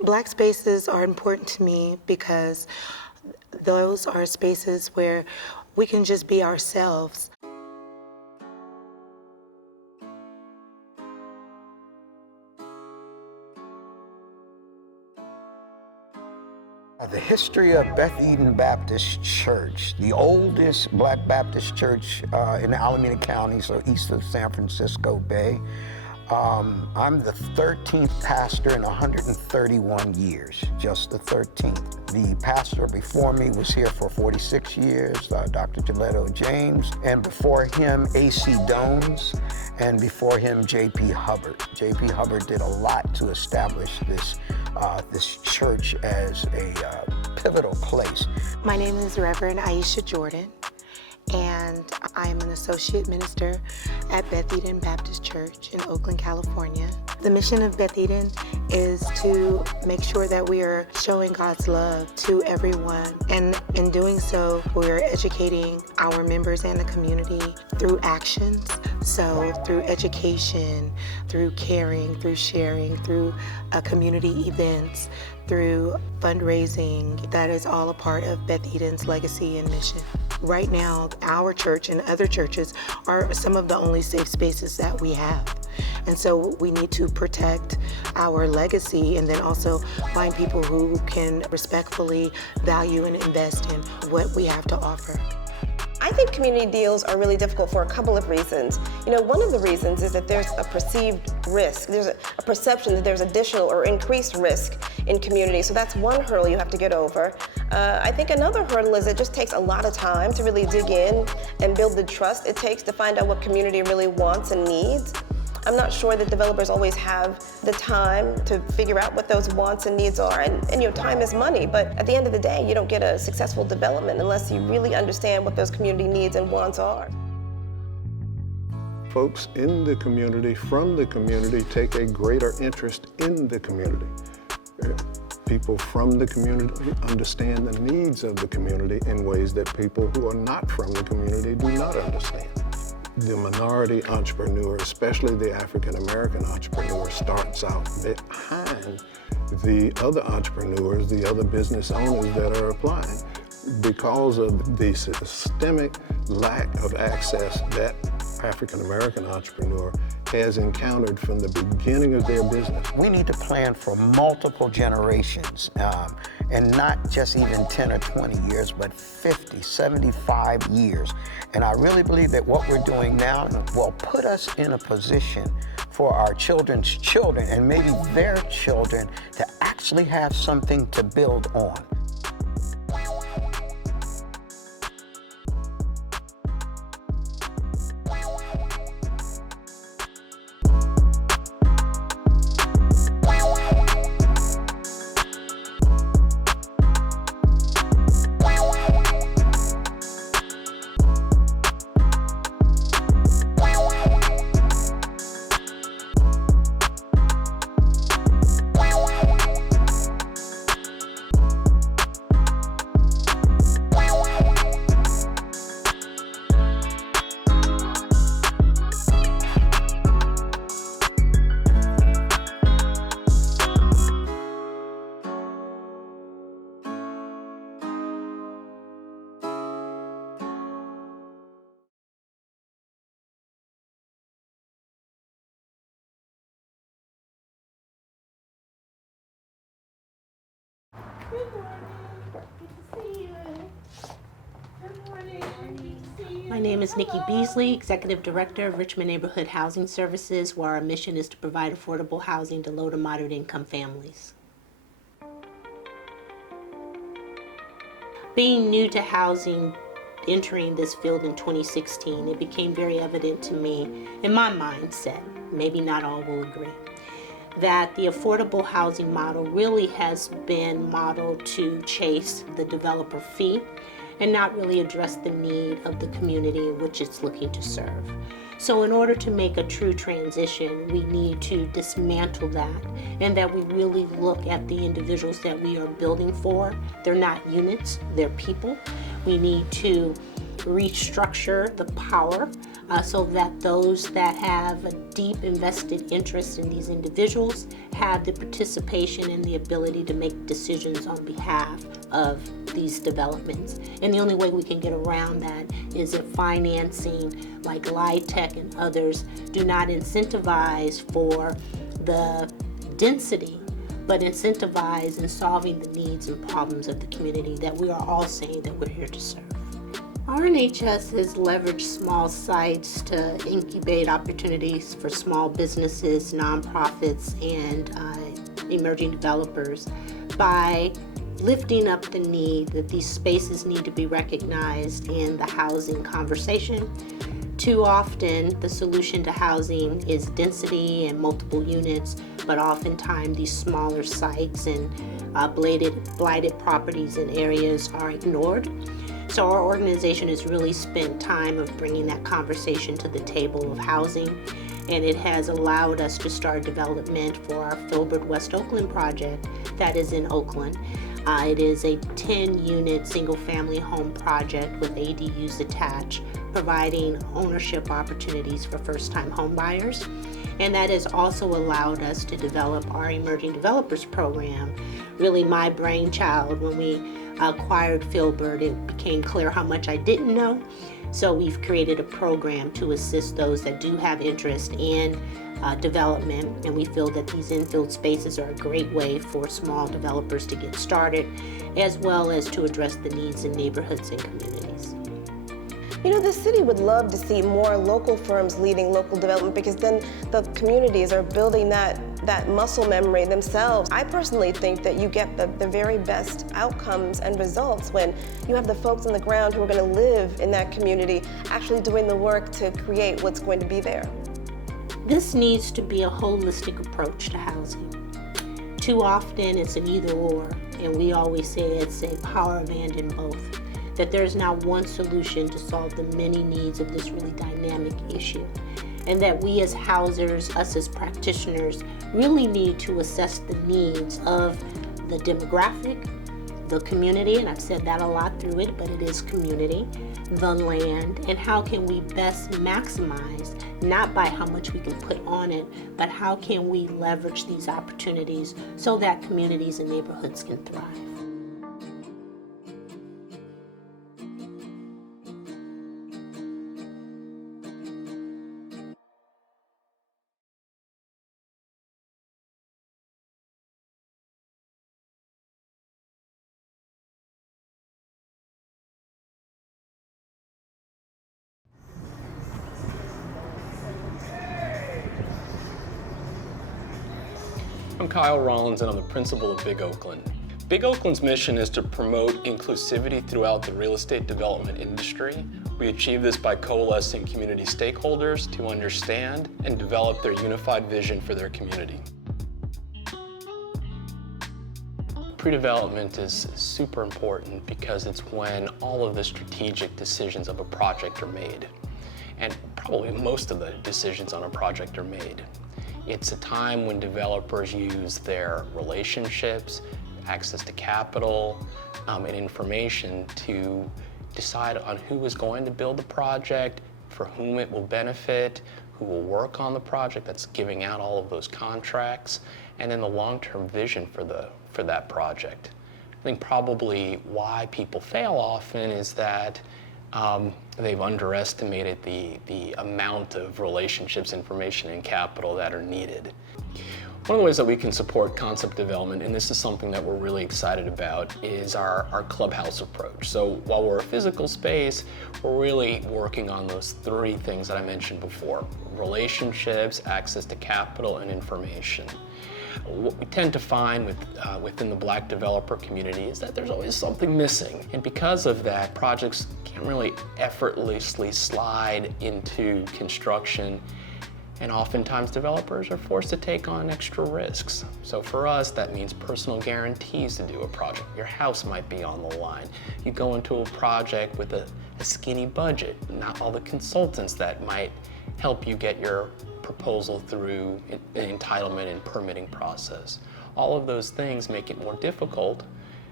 Black spaces are important to me because those are spaces where we can just be ourselves. The history of Beth Eden Baptist Church, the oldest Black Baptist church in Alameda County, so east of San Francisco Bay. I'm the 13th pastor in 131 years, just the 13th. The pastor before me was here for 46 years, Dr. Gilletto James, and before him, A.C. Dones, and before him, J.P. Hubbard. J.P. Hubbard did a lot to establish this church as a pivotal place. My name is Reverend Aisha Jordan, and I'm an associate minister at Beth Eden Baptist Church in Oakland, California. The mission of Beth Eden is to make sure that we are showing God's love to everyone, and in doing so, we're educating our members and the community through actions. So through education, through caring, through sharing, through community events, through fundraising. That is all a part of Beth Eden's legacy and mission. Right now, our church and other churches are some of the only safe spaces that we have. And so we need to protect our legacy and then also find people who can respectfully value and invest in what we have to offer. I think community deals are really difficult for a couple of reasons. You know, one of the reasons is that there's a perceived risk. There's a perception that there's additional or increased risk in community. So that's one hurdle you have to get over. I think another hurdle is it just takes a lot of time to really dig in and build the trust it takes to find out what community really wants and needs. I'm not sure that developers always have the time to figure out what those wants and needs are. And your time is money, but at the end of the day, you don't get a successful development unless you really understand what those community needs and wants are. Folks in the community, from the community, take a greater interest in the community. People from the community understand the needs of the community in ways that people who are not from the community do not understand. The minority entrepreneur, especially the African-American entrepreneur, starts out behind the other entrepreneurs, the other business owners that are applying, because of the systemic lack of access that African-American entrepreneur has encountered from the beginning of their business. We need to plan for multiple generations, and not just even 10 or 20 years, but 50, 75 years. And I really believe that what we're doing now will put us in a position for our children's children and maybe their children to actually have something to build on. Good morning. Good to see you. Good morning. Good to see you. My name is Nikki Beasley, Executive Director of Richmond Neighborhood Housing Services, where our mission is to provide affordable housing to low to moderate income families. Being new to housing, entering this field in 2016, it became very evident to me, in my mindset, maybe not all will agree, that the affordable housing model really has been modeled to chase the developer fee and not really address the need of the community which it's looking to serve. So in order to make a true transition, we need to dismantle that, and that we really look at the individuals that we are building for. They're not units, they're people. We need to restructure the power so that those that have a deep invested interest in these individuals have the participation and the ability to make decisions on behalf of these developments. And the only way we can get around that is if financing like LIHTC and others do not incentivize for the density, but incentivize in solving the needs and problems of the community that we are all saying that we're here to serve. RNHS has leveraged small sites to incubate opportunities for small businesses, nonprofits, and emerging developers by lifting up the need that these spaces need to be recognized in the housing conversation. Too often, the solution to housing is density and multiple units, but oftentimes these smaller sites and blighted properties in areas are ignored. So our organization has really spent time of bringing that conversation to the table of housing, and it has allowed us to start development for our Filbert West Oakland project that is in Oakland. It is a 10-unit single-family home project with ADUs attached, providing ownership opportunities for first-time home buyers. And that has also allowed us to develop our Emerging Developers Program, really my brainchild. When we acquired Filbert, it became clear how much I didn't know. So we've created a program to assist those that do have interest in development, and we feel that these infill spaces are a great way for small developers to get started, as well as to address the needs in neighborhoods and communities. You know, the city would love to see more local firms leading local development, because then the communities are building that muscle memory themselves. I personally think that you get the very best outcomes and results when you have the folks on the ground who are going to live in that community actually doing the work to create what's going to be there. This needs to be a holistic approach to housing. Too often it's an either or, and we always say it's a power of and in both. That there's not one solution to solve the many needs of this really dynamic issue. And that we as housers, us as practitioners, really need to assess the needs of the demographic, the community, and I've said that a lot through it, but it is community, the land, and how can we best maximize, not by how much we can put on it, but how can we leverage these opportunities so that communities and neighborhoods can thrive. I'm Kyle Rollins, and I'm the principal of Big Oakland. Big Oakland's mission is to promote inclusivity throughout the real estate development industry. We achieve this by coalescing community stakeholders to understand and develop their unified vision for their community. Pre-development is super important because it's when all of the strategic decisions of a project are made, and probably most of the decisions on a project are made. It's a time when developers use their relationships, access to capital, and information to decide on who is going to build the project, for whom it will benefit, who will work on the project, that's giving out all of those contracts, and then the long-term vision for that project. I think probably why people fail often is that they've underestimated the amount of relationships, information, and capital that are needed. One of the ways that we can support concept development, and this is something that we're really excited about, is our clubhouse approach. So while we're a physical space, we're really working on those three things that I mentioned before: relationships, access to capital, and information. What we tend to find within the Black developer community is that there's always something missing. And because of that, projects can't really effortlessly slide into construction, and oftentimes developers are forced to take on extra risks. So for us, that means personal guarantees to do a project. Your house might be on the line. You go into a project with a skinny budget, not all the consultants that might help you get your proposal through the entitlement and permitting process. All of those things make it more difficult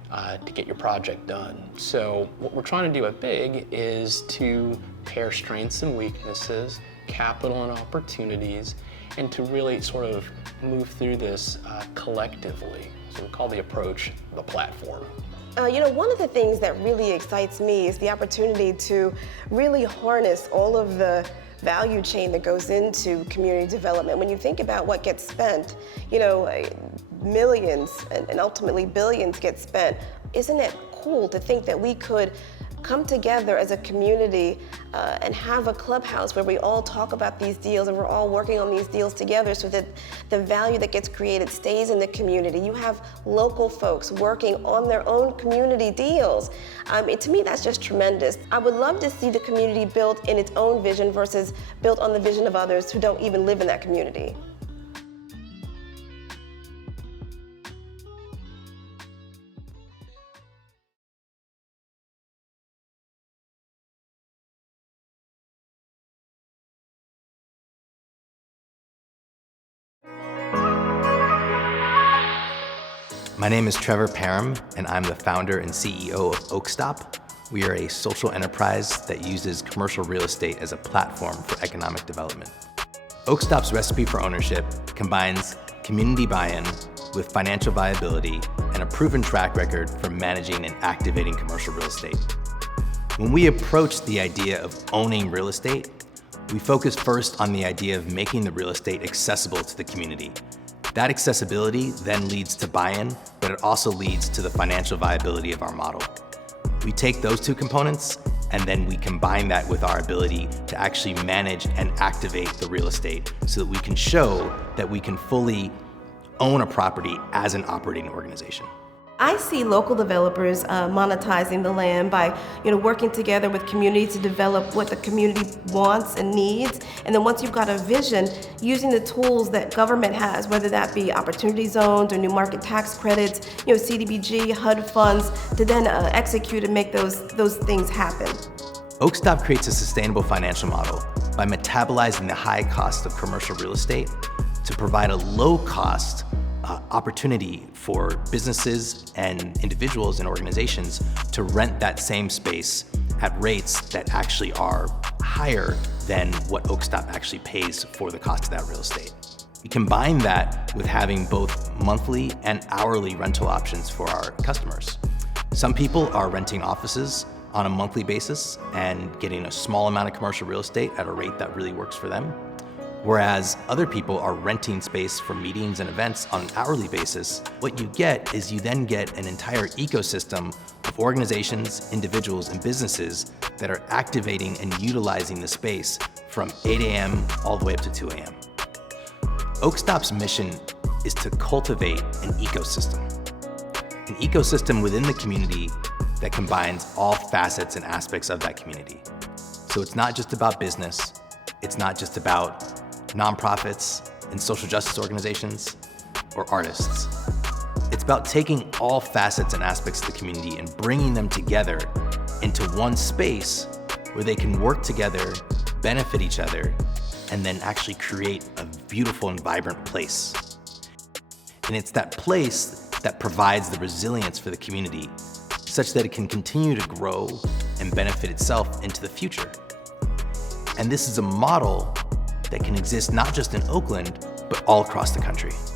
to get your project done. So what we're trying to do at Big is to pair strengths and weaknesses, capital and opportunities, and to really sort of move through this collectively. So we call the approach the platform. One of the things that really excites me is the opportunity to really harness all of the value chain that goes into community development. When you think about what gets spent, millions and ultimately billions get spent. Isn't it cool to think that we could come together as a community and have a clubhouse where we all talk about these deals and we're all working on these deals together so that the value that gets created stays in the community. You have local folks working on their own community deals. To me, that's just tremendous. I would love to see the community built in its own vision versus built on the vision of others who don't even live in that community. My name is Trevor Parham, and I'm the founder and CEO of Oakstop. We are a social enterprise that uses commercial real estate as a platform for economic development. Oakstop's recipe for ownership combines community buy-in with financial viability and a proven track record for managing and activating commercial real estate. When we approach the idea of owning real estate, we focus first on the idea of making the real estate accessible to the community. That accessibility then leads to buy-in, but it also leads to the financial viability of our model. We take those two components and then we combine that with our ability to actually manage and activate the real estate so that we can show that we can fully own a property as an operating organization. I see local developers monetizing the land by, working together with community to develop what the community wants and needs. And then once you've got a vision, using the tools that government has, whether that be opportunity zones or new market tax credits, CDBG, HUD funds, to then execute and make those things happen. Oakstop creates a sustainable financial model by metabolizing the high cost of commercial real estate to provide a low cost opportunity for businesses and individuals and organizations to rent that same space at rates that actually are higher than what Oakstop actually pays for the cost of that real estate. We combine that with having both monthly and hourly rental options for our customers. Some people are renting offices on a monthly basis and getting a small amount of commercial real estate at a rate that really works for them. Whereas other people are renting space for meetings and events on an hourly basis. What you get is you then get an entire ecosystem of organizations, individuals, and businesses that are activating and utilizing the space from 8 a.m. all the way up to 2 a.m. Oakstop's mission is to cultivate an ecosystem within the community that combines all facets and aspects of that community. So it's not just about business, it's not just about nonprofits and social justice organizations or artists. It's about taking all facets and aspects of the community and bringing them together into one space where they can work together, benefit each other, and then actually create a beautiful and vibrant place. And it's that place that provides the resilience for the community such that it can continue to grow and benefit itself into the future. And this is a model that can exist not just in Oakland, but all across the country.